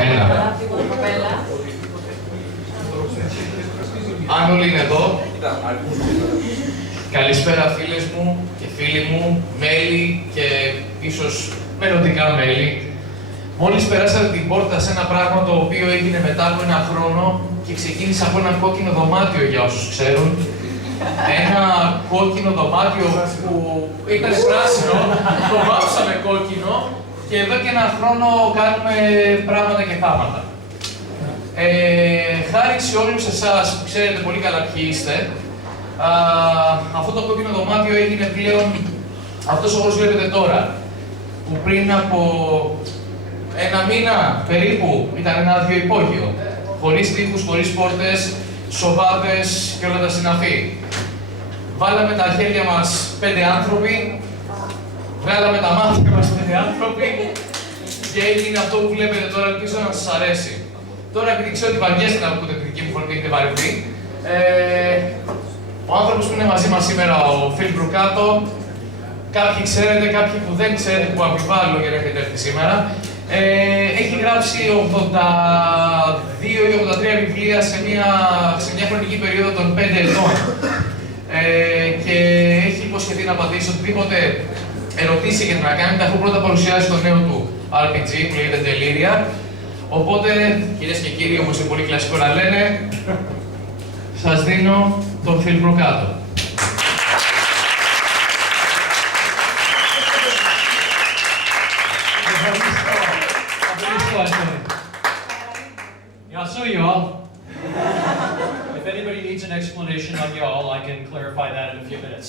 Ένα. Αν όλοι είναι εδώ, καλησπέρα φίλες μου και φίλοι μου, μέλη και ίσως μελλοντικά μέλη. Μόλις περάσατε την πόρτα σε ένα πράγμα το οποίο έγινε μετά από ένα χρόνο και ξεκίνησε από ένα κόκκινο δωμάτιο για όσους ξέρουν. Ένα κόκκινο δωμάτιο που ήταν πράσινο, το βάψαμε κόκκινο και εδώ και ένα χρόνο κάνουμε πράγματα και θάματα. Χάρη σε όλους εσάς που ξέρετε πολύ καλά ποιοι είστε, αυτό το κόκκινο δωμάτιο έγινε πλέον αυτός όπως βλέπετε τώρα, που πριν από ένα μήνα περίπου ήταν ένα άδειο υπόγειο, χωρίς τοίχους, χωρίς πόρτες, σοβάδες και όλα τα συναφή. Βάλαμε τα χέρια μας 5 άνθρωποι, βγάλαμε τα μάτια μας 5 άνθρωποι και έγινε αυτό που βλέπετε τώρα, ελπίζω να σας αρέσει. Τώρα, επειδή ξέρω ότι βαριέστε να ακούτε τη δική μου φωνή και έχετε βαρεθεί, ο άνθρωπος που είναι μαζί μας σήμερα, ο Brucato, κάποιοι ξέρετε, κάποιοι που δεν ξέρετε, που αμφιβάλλω για να έχετε έρθει σήμερα, έχει γράψει 82 ή 83 βιβλία σε μια χρονική περίοδο των 5 ετών. Και έχει υποσχεθεί να απαντήσει οτιδήποτε ερωτήσει έχετε να κάνετε, αφού πρώτα παρουσιάσει το νέο του R.P.G που λέγεται Deliria. Οπότε, κυρίες και κύριοι, όπως είναι πολύ κλασικό να λένε, σας δίνω τον Brucato. Yeah, so y'all. If anybody needs an explanation on y'all, I can clarify that in a few minutes.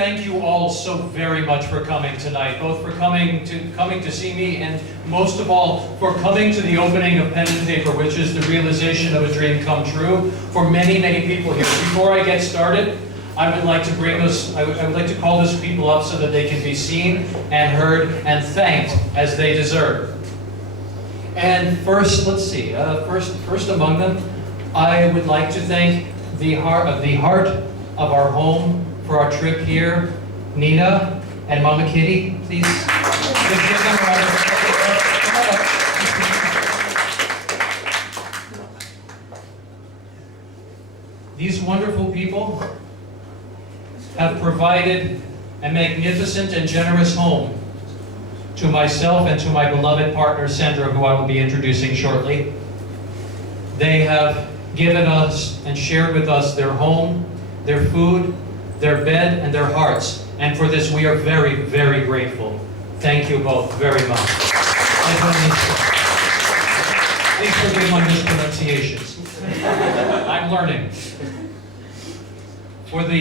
Thank you all so very much for coming tonight, both for coming to see me and most of all for coming to the opening of Pen and Paper, which is the realization of a dream come true for many, many people here. Before I get started, I would like to I would like to call those people up so that they can be seen and heard and thanked as they deserve. And first, let's see, first among them, I would like to thank the heart of our home for our trip here, Nina and Mama Kitty, please. Give them a round of applause. These wonderful people have provided a magnificent and generous home to myself and to my beloved partner Sandra, who I will be introducing shortly. They have given us and shared with us their home, their food, their bed, and their hearts. And for this, we are very, very grateful. Thank you both very much. Please forgive my mispronunciations. I'm learning. For the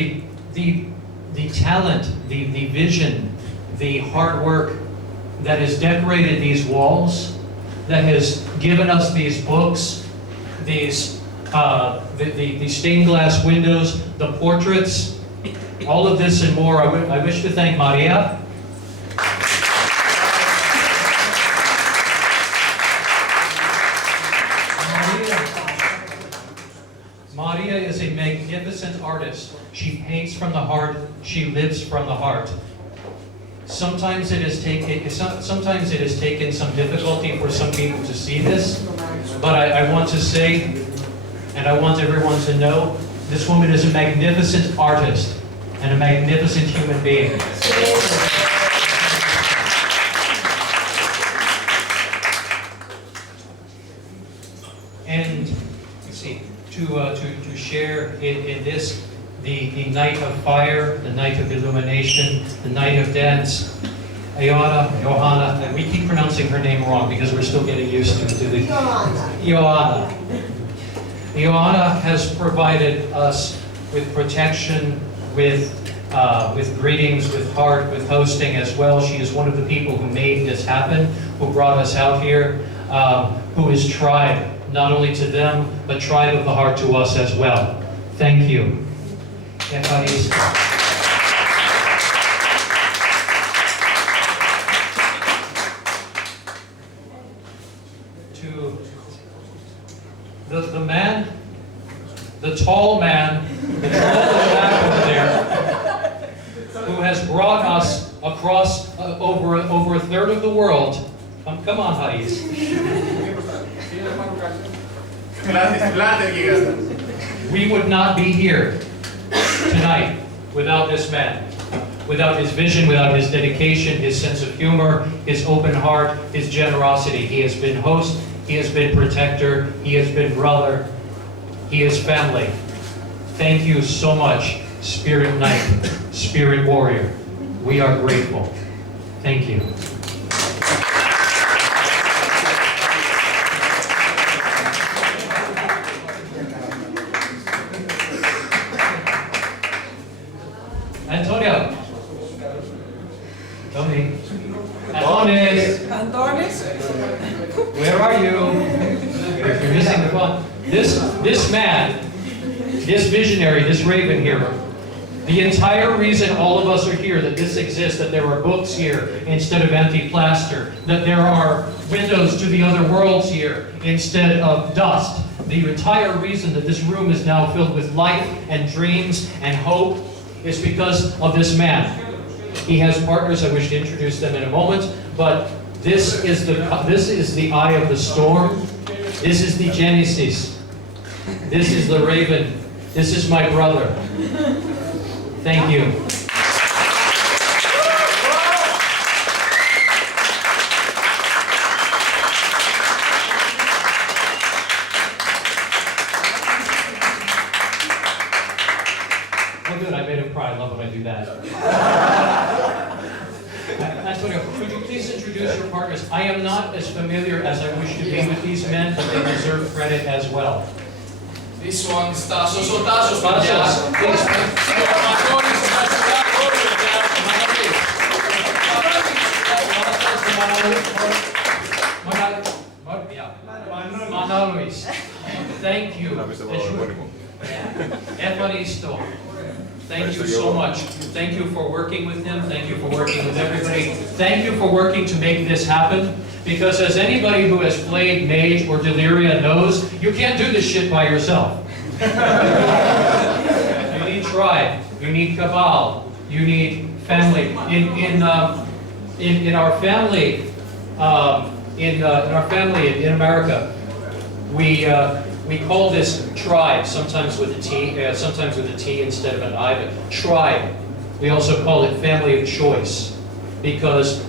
talent, the vision, the hard work that has decorated these walls, that has given us these books, the stained glass windows, the portraits, all of this and more. I wish to thank Maria. Maria is a magnificent artist. She paints from the heart, she lives from the heart. Sometimes it has taken some difficulty for some people to see this, but I want to say, and I want everyone to know, this woman is a magnificent artist and a magnificent human being. And let's see, to share in this, the night of fire, the night of illumination, the night of dance. Johanna, and we keep pronouncing her name wrong because we're still getting used to the... Johanna. Johanna has provided us with protection, with greetings, with heart, with hosting as well. She is one of the people who made this happen, who brought us out here, who is tribe, not only to them, but tribe of the heart to us as well. Thank you. The man, the tall man, the tall back over there, who has brought us across over a third of the world Come on, Hais. We would not be here tonight without this man. Without his vision, without his dedication, his sense of humor, his open heart, his generosity. He has been host, he has been protector, he has been brother, he is family. Thank you so much, Spirit Knight, Spirit Warrior. We are grateful. Thank you. Antonio. Tony. Antonis. Where are you? You're missing the fun. This man, this visionary, this Rave-n hero, the entire reason all of us are here, that this exists, that there are books here instead of empty plaster, that there are windows to the other worlds here instead of dust. The entire reason that this room is now filled with life and dreams and hope is because of this man. He has partners. I wish to introduce them in a moment, but this is the eye of the storm. This is the Genesis. This is the Rave-n. This is my brother. Thank you. Oh good, I made him cry. I love when I do that. Antonio, could you please introduce your partners? I am not as familiar as I wish to be with these men, but they deserve credit as well. This one is Tassos. So Tassos, please. Manolis. Thank you. Evaristo. Thank you so much. Thank you for working with him. Thank you for working with everybody. Thank you for working to make this happen. Because as anybody who has played Mage or Deliria knows, you can't do this shit by yourself. You need tribe. You need cabal. You need family. In our family, in our family in America, we call this tribe, sometimes with a T instead of an I, but tribe. We also call it family of choice, because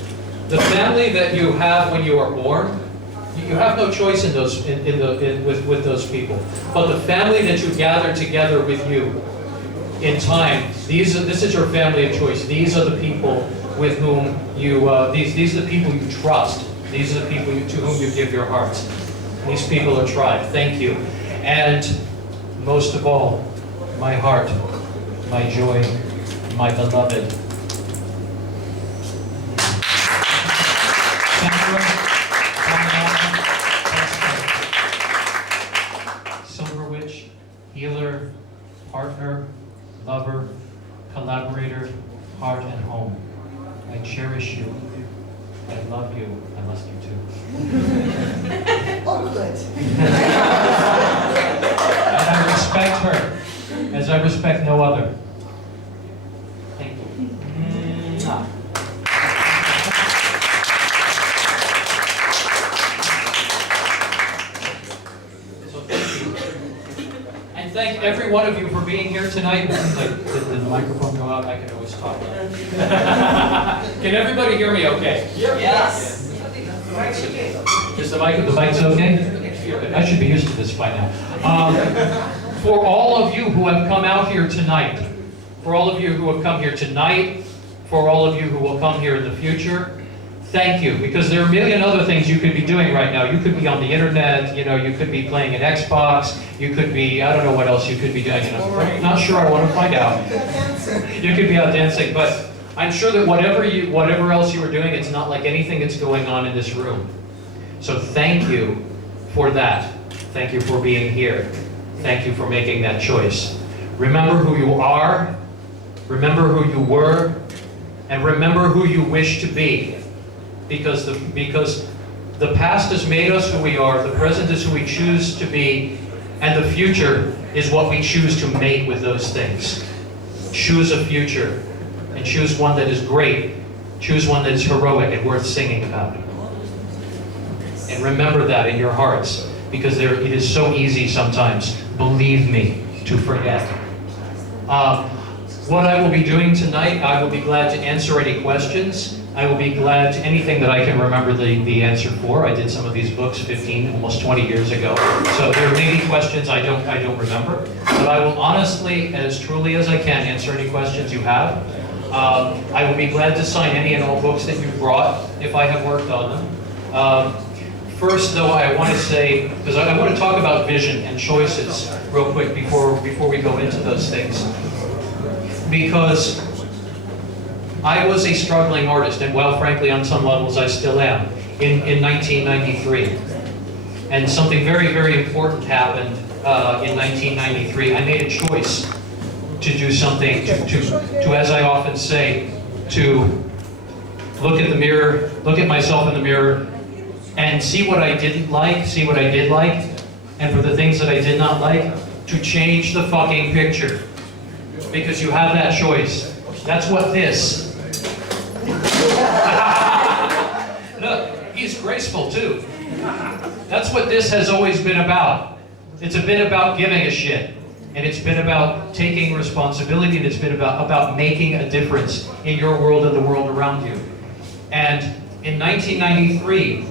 the family that you have when you are born, you have no choice in those with those people. But the family that you gather together with you in time, this is your family of choice. These are the people with whom you these are the people you trust. These are the people to whom you give your hearts. These people are tribe. Thank you. And most of all, my heart, my joy, my beloved. Silver Witch, healer, partner, lover, collaborator, heart and home. I cherish you. I love you. I must you too. Oh, good. And I respect her as I respect no other. Thank you. Mwah. So thank you. And thank every one of you for being here tonight. Did the microphone go out? I can always talk. Can everybody hear me okay? Yes. Is the mic's okay? I should be used to this by now. For all of you who have come out here tonight, for all of you who have come here tonight, for all of you who will come here in the future, thank you, because there are a million other things you could be doing right now. You could be on the internet, you could be playing an Xbox, you could be, I don't know what else you could be doing. I'm not sure, I want to find out. You could be out dancing, but I'm sure that whatever else you were doing, it's not like anything that's going on in this room. So thank you for that. Thank you for being here. Thank you for making that choice. Remember who you are, remember who you were, and remember who you wish to be. Because the past has made us who we are, the present is who we choose to be, and the future is what we choose to make with those things. Choose a future, and choose one that is great. Choose one that is heroic and worth singing about. And remember that in your hearts, because it is so easy sometimes, believe me, to forget. What I will be doing tonight, I will be glad to answer any questions. I will be glad to anything that I can remember the answer for. I did some of these books 15, almost 20 years ago. So there may be questions I don't remember. But I will honestly, as truly as I can, answer any questions you have. I will be glad to sign any and all books that you brought if I have worked on them. First, though, I want to say, because I want to talk about vision and choices real quick before we go into those things. Because I was a struggling artist, and well, frankly, on some levels, I still am, in 1993. And something very, very important happened in 1993. I made a choice to do something, to, as I often say, to look at the mirror, look at myself in the mirror, and see what I didn't like, see what I did like, and for the things that I did not like, to change the fucking picture. Because you have that choice. That's what this. Look, he's graceful too. That's what this has always been about. It's been about giving a shit. And it's been about taking responsibility, and it's been about making a difference in your world and the world around you. And in 1993,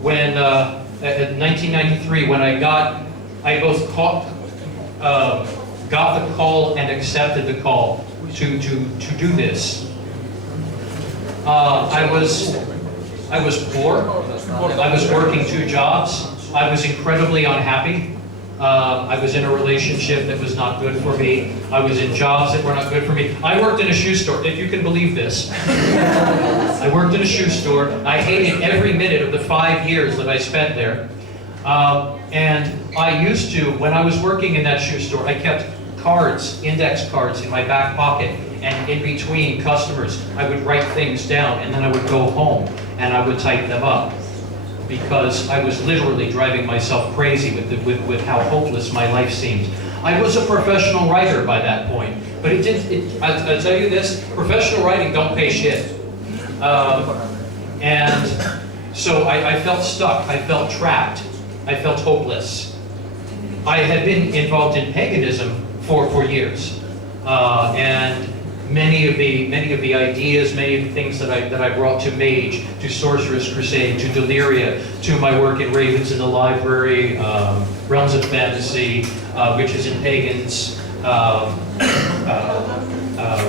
when I both got the call and accepted the call to do this. I was poor. I was working 2 jobs. I was incredibly unhappy. I was in a relationship that was not good for me. I was in jobs that were not good for me. I worked in a shoe store, if you can believe this. I worked in a shoe store. I hated every minute of the 5 years that I spent there. And I used to, when I was working in that shoe store, I kept cards, index cards in my back pocket, and in between customers, I would write things down, and then I would go home and I would type them up, because I was literally driving myself crazy with how hopeless my life seemed. I was a professional writer by that point, but I'll tell you this, professional writing don't pay shit. And so I felt stuck, I felt trapped, I felt hopeless. I had been involved in paganism for years, and many of the ideas, many of the things that I brought to Mage, to Sorceress Crusade, to Deliria, to my work in Ravens in the Library, Realms of Fantasy, Witches and Pagans,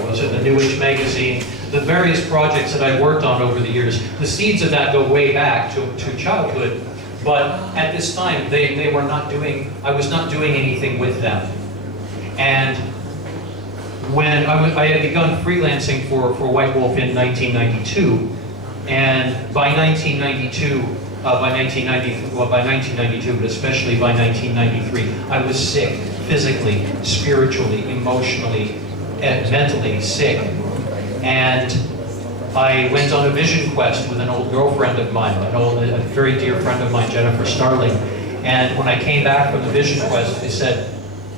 was it the New Age magazine, the various projects that I worked on over the years. The seeds of that go way back to childhood, but at this time I was not doing anything with them. And when I had begun freelancing for White Wolf in 1992, and by 1992, but especially by 1993, I was sick, physically, spiritually, emotionally, and mentally sick. And I went on a vision quest with an old girlfriend of mine, a very dear friend of mine, Jennifer Starling. And when I came back from the vision quest, I said,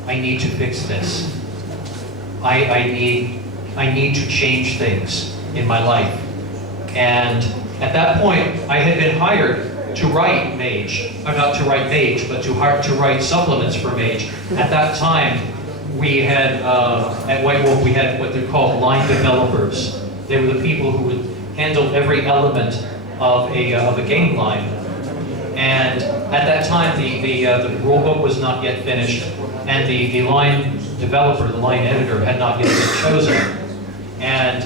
I need to fix this. I need to change things in my life. And at that point, I had been hired to write Mage, or not to write Mage, but to write supplements for Mage. At that time, we had, at White Wolf, we had what they're called line developers. They were the people who would handle every element of a game line. And at that time, the rulebook was not yet finished, and the line developer, the line editor, had not yet been chosen. And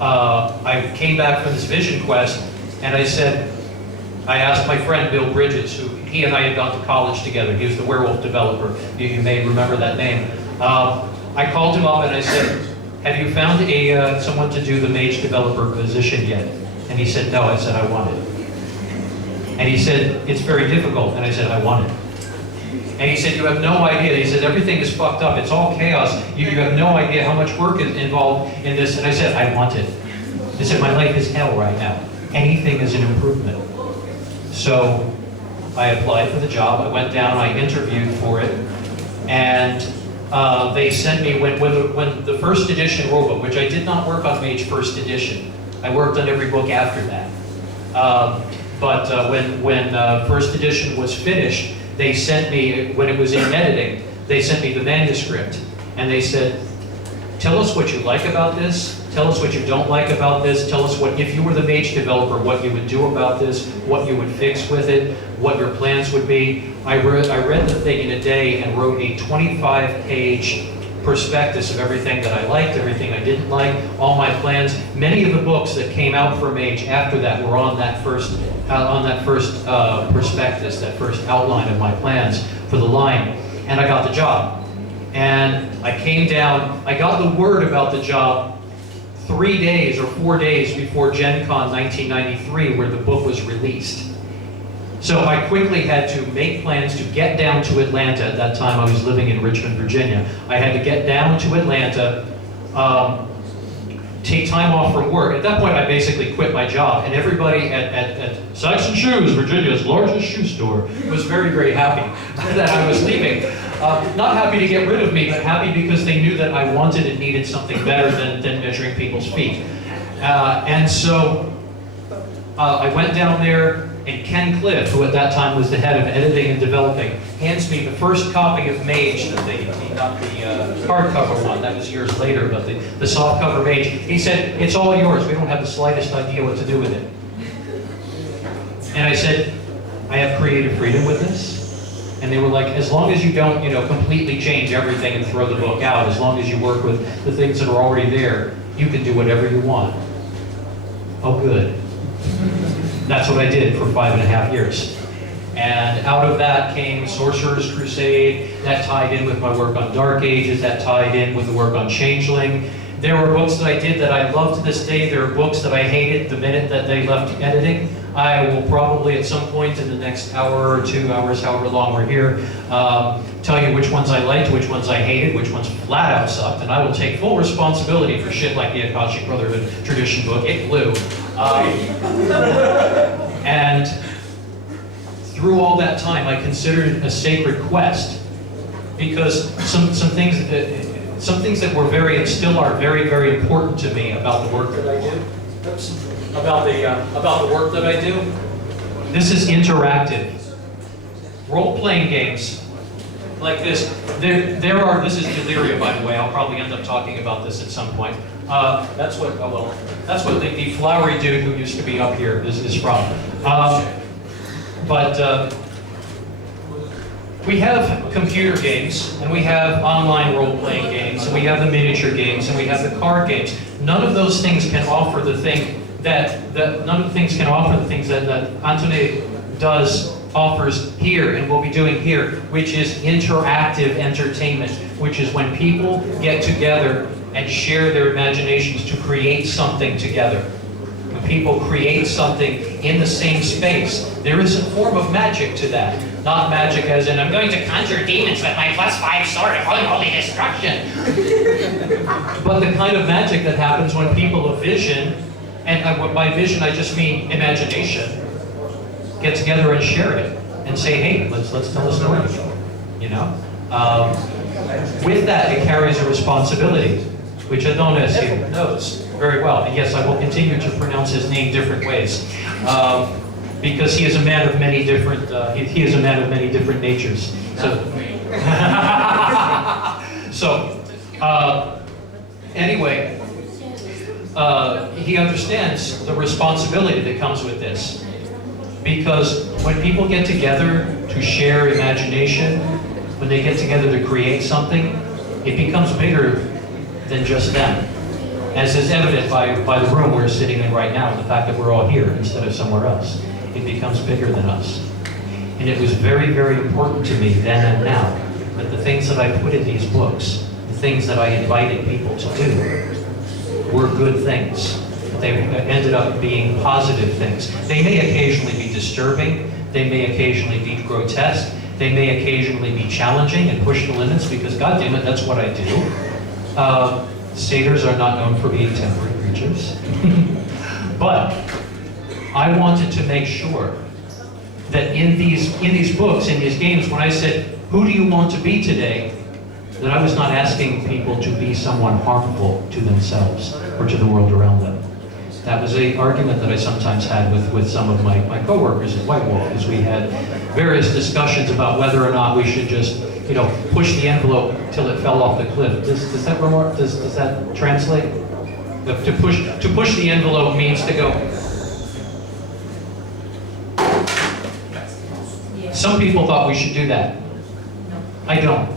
I came back from this vision quest, and I asked my friend Bill Bridges, who he and I had gone to college together. He was the werewolf developer. You may remember that name. I called him up and I said, have you found someone to do the Mage developer position yet? And he said, no. I said, I want it. And he said, it's very difficult. And I said, I want it. And he said, you have no idea. He said, everything is fucked up. It's all chaos. You have no idea how much work is involved in this. And I said, I want it. He said, my life is hell right now. Anything is an improvement. So I applied for the job. I went down, I interviewed for it. And they sent me, when the first edition rulebook, which I did not work on Mage first edition. I worked on every book after that. But when first edition was finished, they sent me, when it was in editing, they sent me the manuscript, and they said, tell us what you like about this, tell us what you don't like about this, tell us what, if you were the Mage developer, what you would do about this, what you would fix with it, what your plans would be. I read the thing in a day and wrote a 25-page prospectus of everything that I liked, everything I didn't like, all my plans. Many of the books that came out for Mage after that were on that first prospectus, that first outline of my plans for the line, and I got the job. And I came down, I got the word about the job 3 days or 4 days before Gen Con 1993, where the book was released. So I quickly had to make plans to get down to Atlanta. At that time I was living in Richmond, Virginia. I had to get down to Atlanta, take time off from work. At that point I basically quit my job, and everybody at Saxon Shoes, Virginia's largest shoe store, was very, very happy that I was leaving. Not happy to get rid of me, but happy because they knew that I wanted and needed something better than measuring people's feet. And so I went down there, and Ken Cliff, who at that time was the head of editing and developing, hands me the first copy of Mage, not the hardcover one, that was years later, but the softcover Mage. He said, it's all yours, we don't have the slightest idea what to do with it. And I said, I have creative freedom with this? And they were like, as long as you don't, completely change everything and throw the book out, as long as you work with the things that are already there, you can do whatever you want. Oh, good. That's what I did for 5.5 years. And out of that came Sorcerer's Crusade. That tied in with my work on Dark Ages. That tied in with the work on Changeling. There were books that I did that I love to this day. There are books that I hated the minute that they left editing. I will probably at some point in the next hour or 2 hours, however long we're here, tell you which ones I liked, which ones I hated, which ones flat out sucked, and I will take full responsibility for shit like the Akashic Brotherhood tradition book. It blew. And through all that time, I considered it a sacred quest, because some things that were very and still are very, very important to me about the work that I do. Oops. About the work that I do. This is interactive. Role-playing games like this. This is Deliria, by the way. I'll probably end up talking about this at some point. That's what the flowery dude who used to be up here is from. We have computer games, and we have online role-playing games, and we have the miniature games, and we have the card games. None of those things can offer the thing that Antoine offers here and will be doing here, which is interactive entertainment, which is when people get together and share their imaginations to create something together. When people create something in the same space, there is a form of magic to that. Not magic as in, I'm going to conjure demons with my +5 sword of unholy destruction. But the kind of magic that happens when people of vision, and by vision I just mean imagination, get together and share it and say, hey, let's tell a story. With that, it carries a responsibility, which Adonis here knows very well. And yes, I will continue to pronounce his name different ways, because he is a man of many different. He is a man of many different natures. Anyway. He understands the responsibility that comes with this. Because when people get together to share imagination, when they get together to create something, it becomes bigger than just them. As is evident by the room we're sitting in right now, the fact that we're all here instead of somewhere else. It becomes bigger than us. And it was very, very important to me then and now that the things that I put in these books, the things that I invited people to do, were good things. They ended up being positive things. They may occasionally be disturbing, they may occasionally be grotesque, they may occasionally be challenging and push the limits, because goddammit, that's what I do. Satyrs are not known for being temperate creatures. But I wanted to make sure that in these books, in these games, when I said, who do you want to be today? That I was not asking people to be someone harmful to themselves or to the world around them. That was an argument that I sometimes had with some of my coworkers at White Wolf, as we had various discussions about whether or not we should just, you know, push the envelope till it fell off the cliff. Does that translate? To push the envelope means to go. Some people thought we should do that. I don't.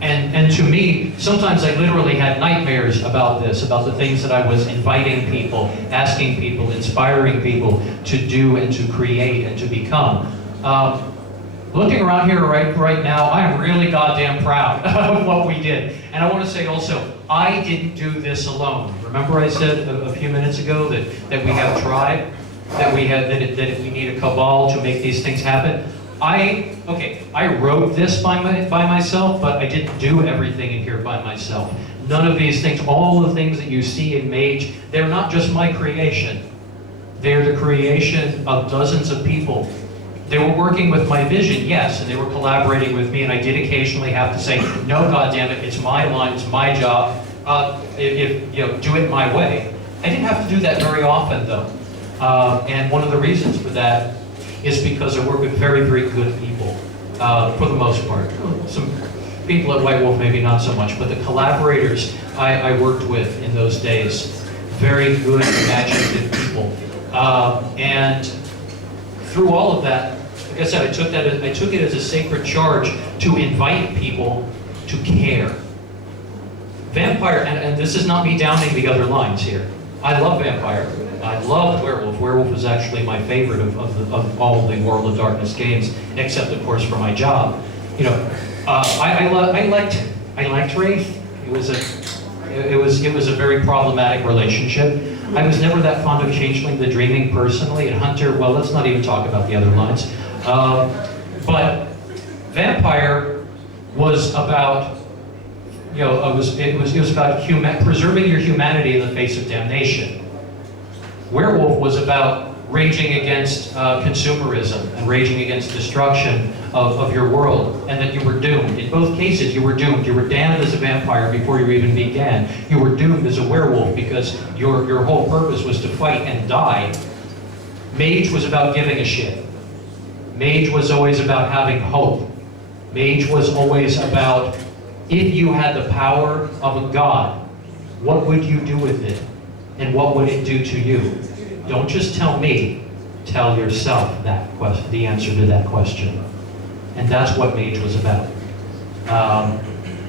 And to me, sometimes I literally had nightmares about this, about the things that I was inviting people, asking people, inspiring people to do and to create and to become. Looking around here right now, I am really goddamn proud of what we did. And I want to say also, I didn't do this alone. Remember I said a few minutes ago that we have tribe, that we need a cabal to make these things happen? I wrote this by myself, but I didn't do everything in here by myself. None of these things, all the things that you see in Mage, they're not just my creation. They're the creation of dozens of people. They were working with my vision, yes, and they were collaborating with me, and I did occasionally have to say, no, goddammit, it's my line, it's my job, if you know, do it my way. I didn't have to do that very often, though. And one of the reasons for that is because I work with very, very good people, for the most part. Some people at White Wolf, maybe not so much, but the collaborators I worked with in those days, very good, imaginative people. And through all of that, like I said, I took it as a sacred charge to invite people to care. Vampire, and this is not me downing the other lines here. I love Vampire. I loved Werewolf. Werewolf was actually my favorite of all the World of Darkness games, except of course for my job. You know, I liked Wraith. It was a very problematic relationship. I was never that fond of Changeling the Dreaming personally, and Hunter. Well, let's not even talk about the other lines. But Vampire was about, you know, it was about preserving your humanity in the face of damnation. Werewolf was about raging against consumerism and raging against destruction of your world, and that you were doomed. In both cases, you were doomed. You were damned as a vampire before you even began. You were doomed as a werewolf because your whole purpose was to fight and die. Mage was about giving a shit. Mage was always about having hope. Mage was always about, if you had the power of a god, what would you do with it? And what would it do to you? Don't just tell me, tell yourself the answer to that question. And that's what Mage was about.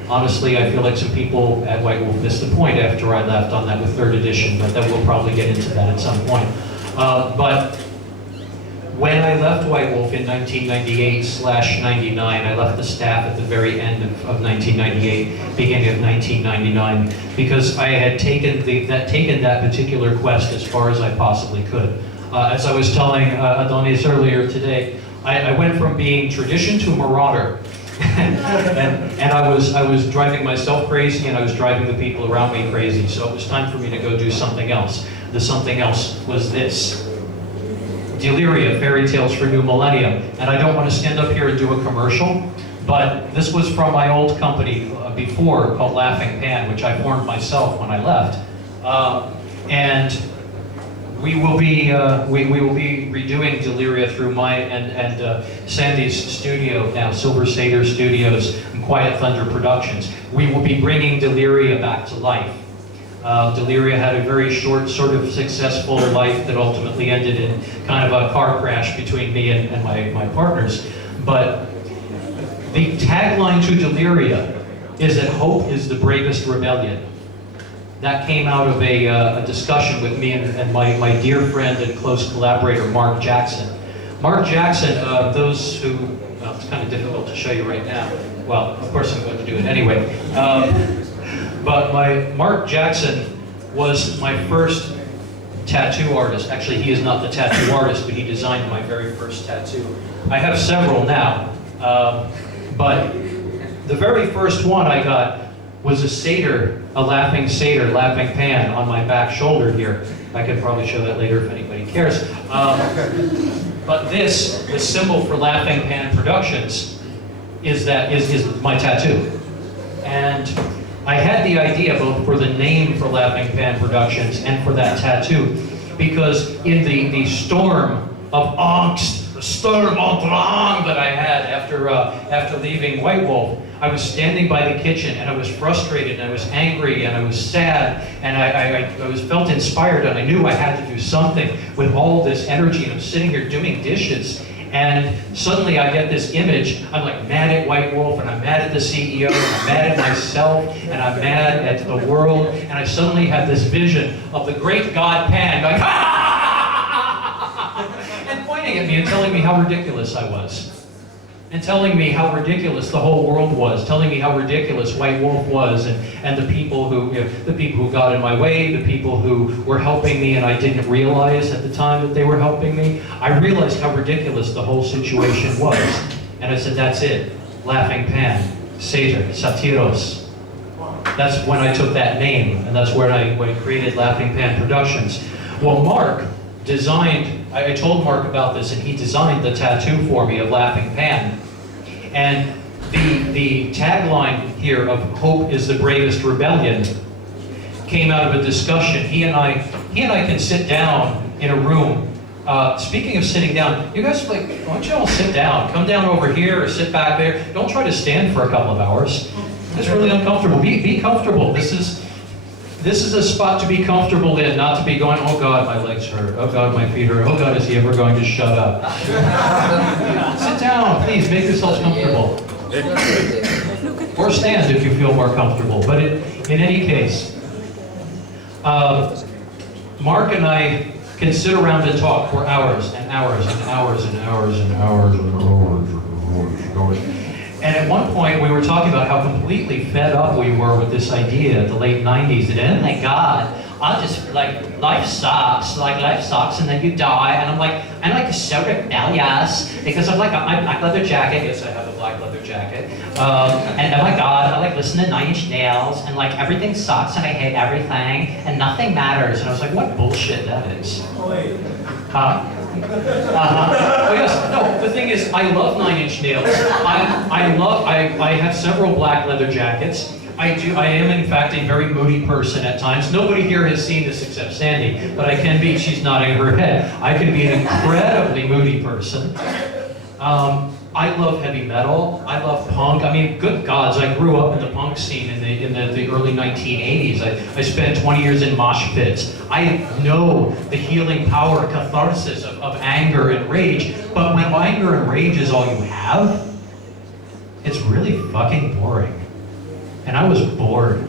Honestly, I feel like some people at White Wolf missed the point after I left on that with 3rd edition, but then we'll probably get into that at some point. But when I left White Wolf in 1998/99, I left the staff at the very end of 1998, beginning of 1999, because I had taken that particular quest as far as I possibly could. As I was telling Adonis earlier today, I went from being tradition to marauder. and I was driving myself crazy, and I was driving the people around me crazy, so it was time for me to go do something else. The something else was this. Deliria, Fairy Tales for New Millennium. And I don't want to stand up here and do a commercial, but this was from my old company before called Laughing Pan, which I formed myself when I left. And we will be redoing Deliria through my and Sandy's studio now, Silver Satyr Studios and Quiet Thunder Productions. We will be bringing Deliria back to life. Deliria had a very short, sort of successful life that ultimately ended in kind of a car crash between me and my partners. But the tagline to Deliria is that hope is the bravest rebellion. That came out of a discussion with me and my dear friend and close collaborator, Mark Jackson. Mark Jackson, those who, well, it's kind of difficult to show you right now. Well, of course I'm going to do it anyway. But Mark Jackson was my first tattoo artist. Actually, he is not the tattoo artist, but he designed my very first tattoo. I have several now, but the very first one I got was a satyr, a laughing satyr, laughing pan on my back shoulder here. I could probably show that later if anybody cares. But this, the symbol for Laughing Pan Productions, is my tattoo. And I had the idea both for the name for Laughing Pan Productions and for that tattoo, because in the storm of angst, the storm of drang that I had after leaving White Wolf, I was standing by the kitchen and I was frustrated and I was angry and I was sad and I felt inspired and I knew I had to do something with all this energy, and I'm sitting here doing dishes. And suddenly I get this image. I'm like mad at White Wolf, and I'm mad at the CEO, and I'm mad at myself, and I'm mad at the world, and I suddenly have this vision of the great God Pan going, and pointing at me and telling me how ridiculous I was. And telling me how ridiculous the whole world was, telling me how ridiculous White Wolf was, and the people who got in my way, the people who were helping me and I didn't realize at the time that they were helping me. I realized how ridiculous the whole situation was. And I said, that's it. Laughing Pan, Satyr, Satyros. That's when I took that name, and that's when I created Laughing Pan Productions. Well, Mark designed, I told Mark about this, and he designed the tattoo for me of Laughing Pan. And the tagline here of "Hope is the bravest rebellion" came out of a discussion. He and I can sit down in a room. Speaking of sitting down, you guys, like, why don't you all sit down? Come down over here or sit back there. Don't try to stand for a couple of hours. It's really uncomfortable. Be comfortable. This is a spot to be comfortable in, not to be going, oh God, my legs hurt. Oh God, my feet hurt. Oh God, is he ever going to shut up? Sit down, please, make yourselves comfortable. Or stand if you feel more comfortable. But in any case, Mark and I can sit around and talk for hours and hours and hours and hours and hours and hours and hours. And at one point, we were talking about how completely fed up we were with this idea at the late 90s that, oh my God, I just, like, life sucks, and then you die. And I'm like so rebellious because I'm like, my black leather jacket. Yes, I have a black leather jacket. And oh my God, I like listen to 9 Inch Nails, and like everything sucks and I hate everything and nothing matters. And I was like, what bullshit that is. Oh yes, no, the thing is, I love 9 Inch Nails. I have several black leather jackets. I am in fact a very moody person at times. Nobody here has seen this except Sandy, but I can be, she's nodding her head. I can be an incredibly moody person. I love heavy metal. I love punk. I mean, good gods, I grew up in the punk scene in the early 1980s. I spent 20 years in mosh pits. I know the healing power, catharsis of anger and rage, but when anger and rage is all you have, it's really fucking boring. And I was bored,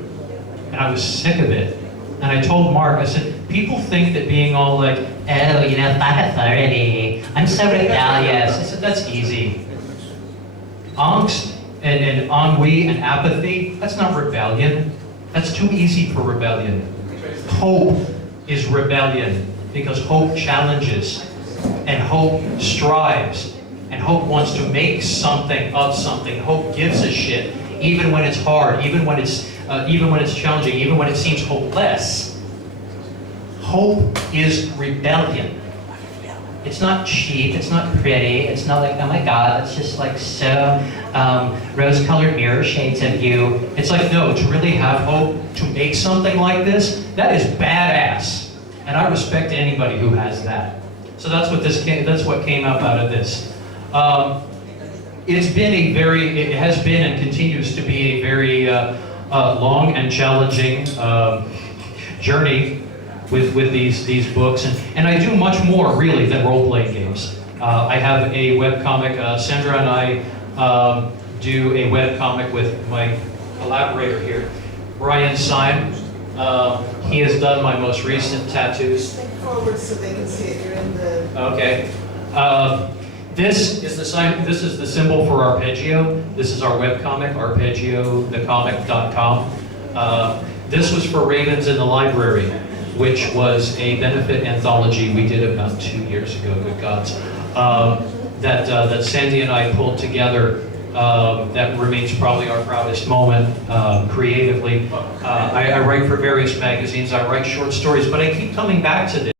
and I was sick of it. And I told Mark, I said, people think that being all like, oh, you know, fuck authority, I'm so rebellious. I said, that's easy. Angst and ennui and apathy, that's not rebellion. That's too easy for rebellion. Hope is rebellion, because hope challenges, and hope strives, and hope wants to make something of something. Hope gives a shit, even when it's hard, even when it's challenging, even when it seems hopeless. Hope is rebellion. It's not cheap, it's not pretty, it's not like, oh my God, it's just like so rose-colored mirror shades of you. It's like, no, to really have hope, to make something like this, that is badass. And I respect anybody who has that. So that's what came up out of this. It has been and continues to be a very long and challenging journey with these books, and I do much more really than role-playing games. I have a webcomic. Sandra and I do a webcomic with my collaborator here, Brian Syme. He has done my most recent tattoos. Step forward so they can see it. You're in the... Okay. This is the symbol for Arpeggio. This is our webcomic, arpeggiothecomic.com. This was for Ravens in the Library, which was a benefit anthology we did about 2 years ago, good gods, that Sandy and I pulled together. That remains probably our proudest moment creatively. I write for various magazines, I write short stories, but I keep coming back to this.